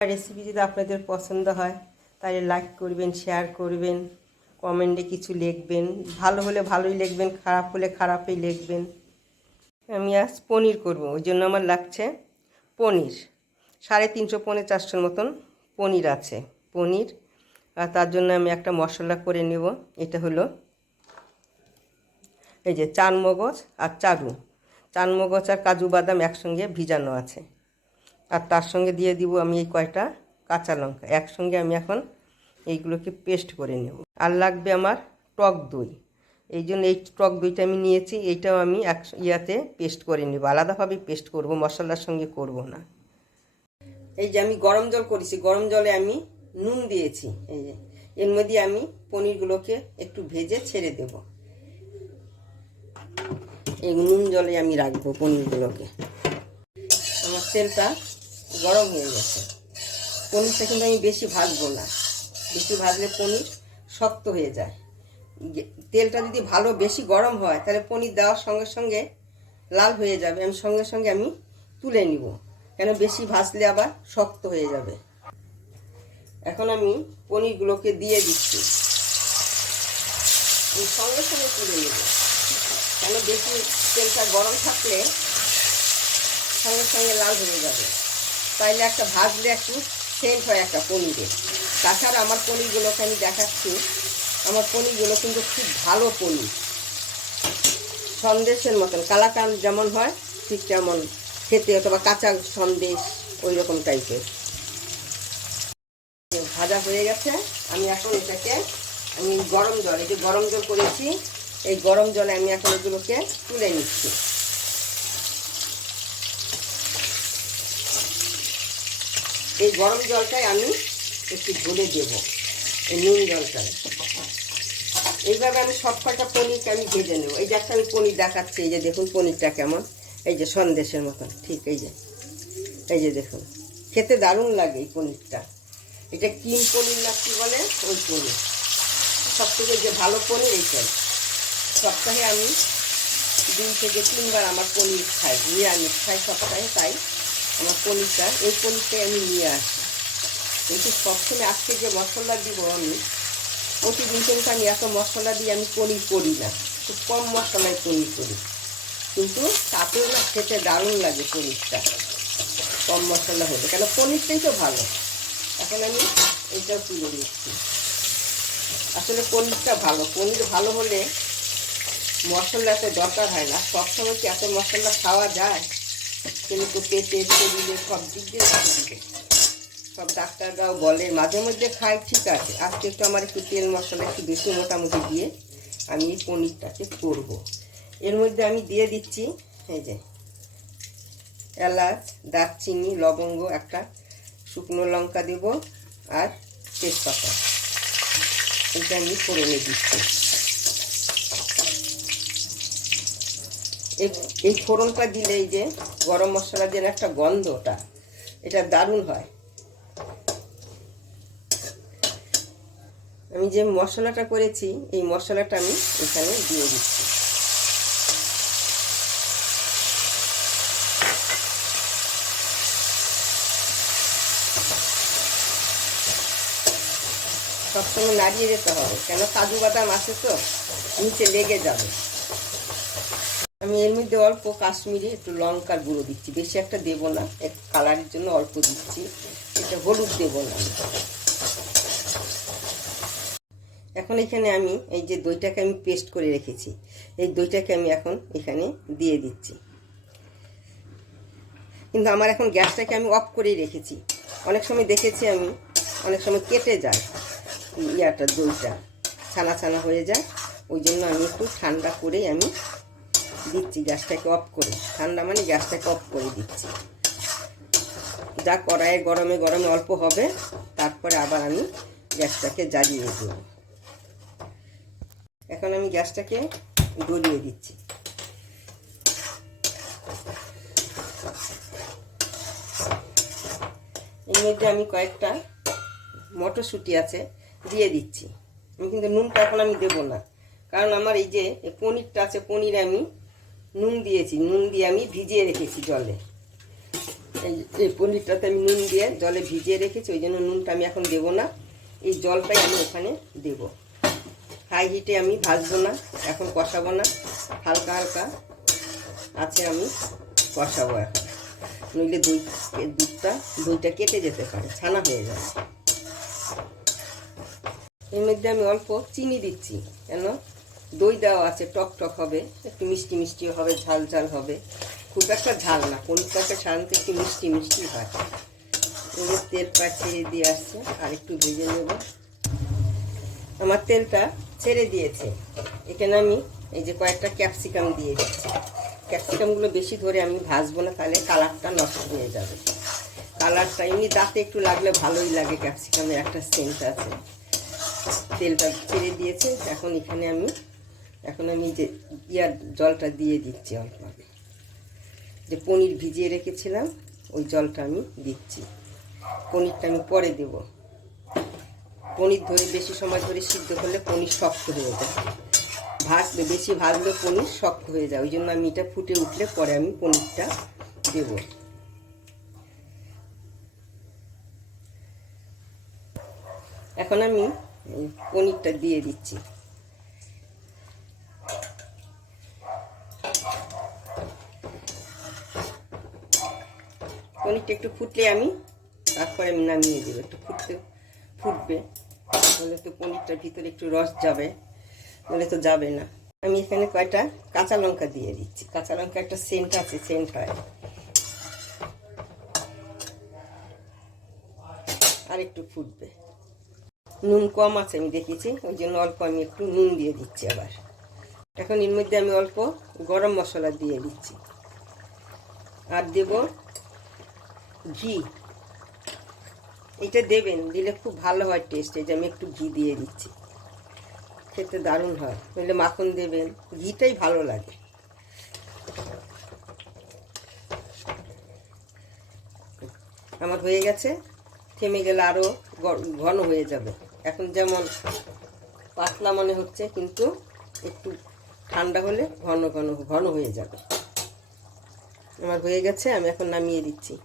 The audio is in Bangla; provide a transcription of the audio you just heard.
রেসিপি যদি আপনাদের পছন্দ হয়, তাহলে লাইক করবেন শেয়ার করবেন কমেন্টে কিছু লিখবেন। ভালো হলে ভালোই লিখবেন, খারাপ হলে খারাপই লিখবেন। আমি আজ পনির করব, ওই জন্য আমার লাগছে পনির। সাড়ে তিনশো পৌনে চারশোর মতন পনির আছে, পনির। আর তার জন্য আমি একটা মশলা করে নেব, এটা হলো এই যে চান মগজ আর চারু। চান মগজ আর কাজু বাদাম একসঙ্গে ভিজানো আছে। আর তার সঙ্গে দিয়ে দিব আমি এই কয়টা কাঁচা লঙ্কা। একসঙ্গে আমি এখন এইগুলোকে পেস্ট করে নেব। আর লাগবে আমার টক দই। এই জন্য এই টক দইটা আমি নিয়েছি, এইটাও আমি এক ইয়াতে পেস্ট করে নেব। আলাদাভাবে পেস্ট করব, মশলার সঙ্গে করব না। এই যে আমি গরম জল করেছি, গরম জলে আমি নুন দিয়েছি, এই যে। এর মধ্যে আমি পনিরগুলোকে একটু ভেজে ছেড়ে দেব। এই নুন জলে আমি রাখব পনিরগুলোকে। আমার তেলটা গরম হয়ে গেছে। পনিরটা কিন্তু আমি বেশি ভাজবো না। বেশি ভাজলে পনির শক্ত হয়ে যায়। তেলটা যদি ভালো বেশি গরম হয়, তাহলে পনির দেওয়ার সঙ্গে সঙ্গে লাল হয়ে যাবে আমি সঙ্গে সঙ্গে আমি তুলে নিব। কেন বেশি ভাজলে আবার শক্ত হয়ে যাবে। এখন আমি পনিরগুলোকে দিয়ে দিচ্ছি। আমি সঙ্গে সঙ্গে তুলে নেব। কেন বেশি তেলটা গরম থাকলে সঙ্গে সঙ্গে লাল হয়ে যাবে। তাইলে একটা ভাজলে একটু সেন্ট হয় একটা পনিরের তাছাড়া আমার পনিরগুলোকে আমি দেখাচ্ছি। আমার পনিরগুলো কিন্তু খুব ভালো পনির। সন্দেশের মতন, কালাকান যেমন হয়, ঠিক তেমন খেতে অথবা কাঁচা সন্দেশ ওই রকম টাইপের ভাজা হয়ে গেছে। আমি এখন এটাকে আমি গরম জল, এই যে গরম জল করেছি, এই গরম জলে আমি এখন এগুলোকে তুলে নিচ্ছি। এই গরম জলটাই আমি একটু ঢেলে দেব, এই নুন জলটাই। এইভাবে আমি সব কটা পনিরকে আমি ভেজে নেব। এই যে একটা আমি পনির দেখাচ্ছি, এই যে দেখুন পনিরটা কেমন। এই যে সন্দেশের মতন, ঠিক এই যে এই যে দেখুন। খেতে দারুণ লাগে এই পনিরটা। এটা কিম পনির না কি বলে? ওই পনির। সব থেকে যে ভালো পনির এইটাই। সপ্তাহে আমি দুই থেকে তিনবার আমার পনির খাই, নিরামিষ খাই সপ্তাহে, তাই আমার পনিরটা, এই পনিরটাই আমি নিয়ে আসি কিন্তু সবসময় আজকে যে মশলা দিব আমি, প্রতিদিন কিন্তু আমি এত মশলা দিয়ে আমি পনির করি না। খুব কম মশলায় পনির করি। কিন্তু তাতেও না খেতে দারুণ লাগে পনিরটা। কম মশলা হলে, কেন পনিরটাই তো ভালো। এখন আমি এইটাও তুলে নিচ্ছি। আসলে পনিরটা ভালো। পনির ভালো হলে মশলা এত দরকার হয় না। সবসময় কি এত মশলা খাওয়া যায়? কিন্তু পেটে শরীরে সব দিক দিয়ে। সব ডাক্তাররাও বলে, মাঝে মধ্যে খাই, ঠিক আছে আজকে একটু আমার একটু তেল মশলা একটু বেশি মোটামুটি দিয়ে আমি পনিরটাকে করব। এর মধ্যে আমি দিয়ে দিচ্ছি, এই যে, এলাচ, দারচিনি, লবঙ্গ, একটা শুকনো লঙ্কা দেব আর তেজপাতা এটা আমি ফোড়নে দিচ্ছি এই ফোড়নটা দিলে এই যে গরম মশলা যে একটা গন্ধটা, এটা দারুণ হয়। আমি যে মশলাটা করেছি, এই মশলাটা আমি এখানে দিয়ে দিচ্ছি। সবসময় নাড়িয়ে যেতে হবে, কেন কাজু বাদাম আছে তো, নিচে লেগে যাবে। আমি এর মধ্যে অল্প কাশ্মীরি একটু লঙ্কার গুঁড়ো দিচ্ছি। বেশি একটা দেবো না, এক কালারের জন্য অল্প দিচ্ছি। এটা হলুদ দেবো না। এখন এখানে আমি এই যে দইটাকে আমি পেস্ট করে রেখেছি, এই দইটাকে আমি এখন এখানে দিয়ে দিচ্ছি। কিন্তু আমার এখন গ্যাসটাকে আমি অফ করেই রেখেছি। অনেক সময় দেখেছি আমি, অনেক সময় কেটে যায় ইয়াটা, দইটা। ছানা ছানা হয়ে যায়। ওই জন্য আমি একটু ঠান্ডা করেই আমি দিচ্ছি, গ্যাসটাকে অফ করে। ঠান্ডা মানে গ্যাসটাকে অফ করে দিচ্ছি। যা কড়াইয়ে গরমে গরমে অল্প হবে, তারপরে আবার আমি গ্যাসটাকে জ্বালিয়ে দেব। এখন আমি গ্যাসটাকে গলিয়ে দিচ্ছি। এর মধ্যে আমি কয়েকটা মটরশুঁটি আছে, দিয়ে দিচ্ছি। আমি কিন্তু নুনটা এখন আমি দেবো না। কারণ আমার এই যে পনিরটা আছে, পনির আমি নুন দিয়েছি, নুন দিয়ে আমি ভিজিয়ে রেখেছি জলে। এই পনিরটাতে আমি নুন দিয়ে জলে ভিজিয়ে রেখেছি, ওই জন্য নুনটা আমি এখন দেবো না। এই জলটাই আমি ওখানে দেব। হাই হিটে আমি ভাজবো না, এখন কষাবো না, হালকা হালকা আছে আমি কষাবো এখন। নইলে দই, দুধটা, দইটা কেটে যেতে পারে, ছানা হয়ে যাবে। এর মধ্যে আমি অল্প চিনি দিচ্ছি, কেন? দই দেওয়া আছে, টক টক হবে, একটু মিষ্টি মিষ্টিও হবে, ঝাল ঝাল হবে। খুব একটা ঝাল না পনিরটাকে সাধারণত একটু মিষ্টি মিষ্টি হয়। এবার তেল ছেড়ে দিয়ে আসছে, আর একটু ভেজে নেব। আমার তেলটা ছেড়ে দিয়েছে। এখানে আমি এই যে কয়েকটা ক্যাপসিকাম দিয়ে দিচ্ছি। ক্যাপসিকামগুলো বেশি ধরে আমি ভাজবো না, তাহলে কালারটা নষ্ট হয়ে যাবে। কালারটা এমনি দাঁতে একটু লাগলে ভালোই লাগে, ক্যাপসিকামের একটা সেন্ট আছে। তেলটা ছেড়ে দিয়েছে, এখন এখানে আমি এখন আমি যে ইয়ার জলটা দিয়ে দিচ্ছি অল্প আগে যে পনির ভিজিয়ে রেখেছিলাম, ওই জলটা আমি দিচ্ছি। পনিরটা আমি পরে দেব। পনির ধরে বেশি সময় ধরে সিদ্ধ করলে পনির শক্ত হয়ে যায়। ভাজলে, বেশি ভাজলে পনির শক্ত হয়ে যায়। ওই জন্য আমি এটা ফুটে উঠলে পরে আমি পনিরটা দেব। এখন আমি পনিরটা দিয়ে দিচ্ছি। পনিরটা একটু ফুটলে আমি তারপরে আমি নামিয়ে দেবো। একটু ফুটতে ফুটবে। তাহলে তো পনিরটার ভিতরে একটু রস যাবে। বলে তো যাবে না। আমি এখানে কয়টা? কাঁচা লঙ্কা দিয়ে দিচ্ছি। কাঁচা লঙ্কা একটা সেন্ট আছে, সেন্ট হয়। আর একটু ফুটবে। নুন কম আছে, আমি দেখেছি ওই জন্য অল্প আমি একটু নুন দিয়ে দিচ্ছি আবার। এখন এর মধ্যে আমি অল্প গরম মশলা দিয়ে দিচ্ছি। আর দেব ঘি এটা দেবেন, দিলে খুব ভালো হয় টেস্ট এই যে আমি একটু ঘি দিয়ে দিচ্ছি। খেতে দারুণ হয়। নইলে মাখন দেবেন, ঘিটাই ভালো লাগে। আমার হয়ে গেছে, থেমে গেলে আরও ঘন হয়ে যাবে। এখন যেমন পাতলা মনে হচ্ছে, কিন্তু একটু ঠান্ডা হলে ঘন ঘন ঘন হয়ে যাবে। আমার হয়ে গেছে, আমি এখন নামিয়ে দিচ্ছি।